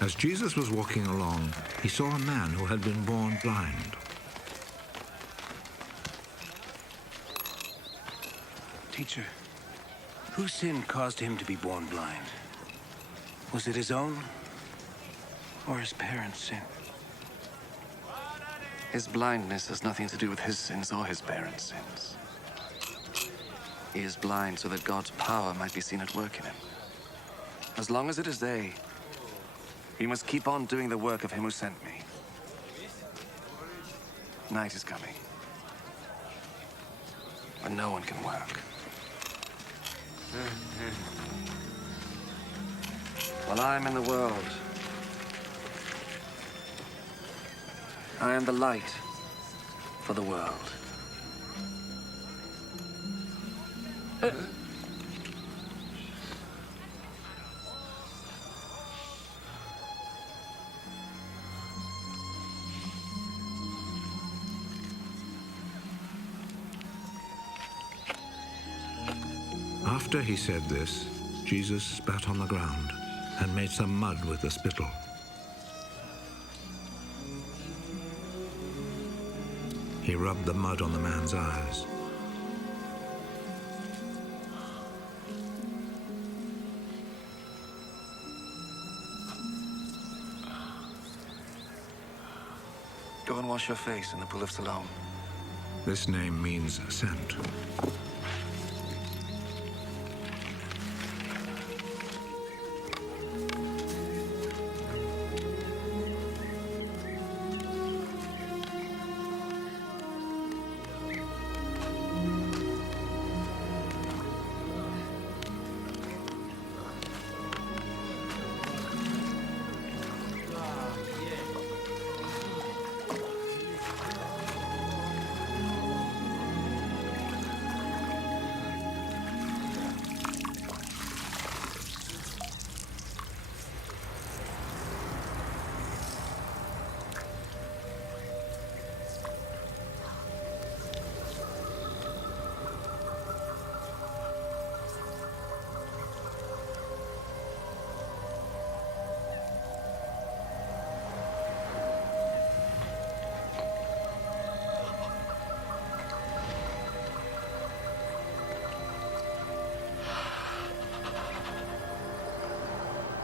As Jesus was walking along, he saw a man who had been born blind. Teacher, whose sin caused him to be born blind? Was it his own or his parents' sin? His blindness has nothing to do with his sins or his parents' sins. He is blind so that God's power might be seen at work in him. As long as it is day, he must keep on doing the work of him who sent me. Night is coming, when no one can work. While I am in the world, I am the light for the world. After he said this, Jesus spat on the ground and made some mud with the spittle. He rubbed the mud on the man's eyes. Go and wash your face in the pool of Siloam. This name means sent.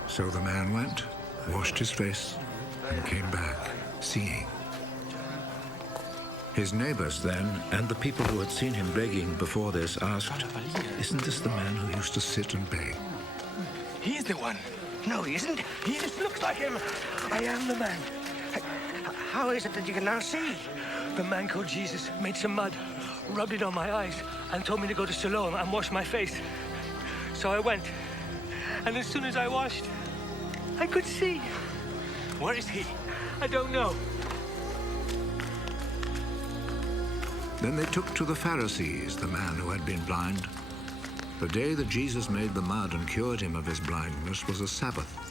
So the man went, washed his face, and came back, seeing. His neighbors then, and the people who had seen him begging before this, asked, "Isn't this the man who used to sit and beg?" He's the one. No, he isn't. He just looks like him. I am the man. How is it that you can now see? The man called Jesus made some mud, rubbed it on my eyes, and told me to go to Siloam and wash my face. So I went, and as soon as I washed, I could see. Where is he? I don't know. Then they took to the Pharisees the man who had been blind. The day that Jesus made the mud and cured him of his blindness was a Sabbath.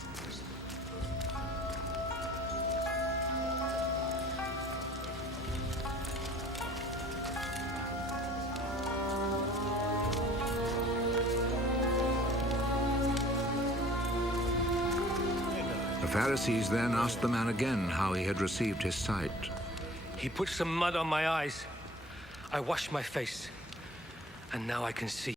The Pharisees then asked the man again how he had received his sight. He put some mud on my eyes. I washed my face, and now I can see.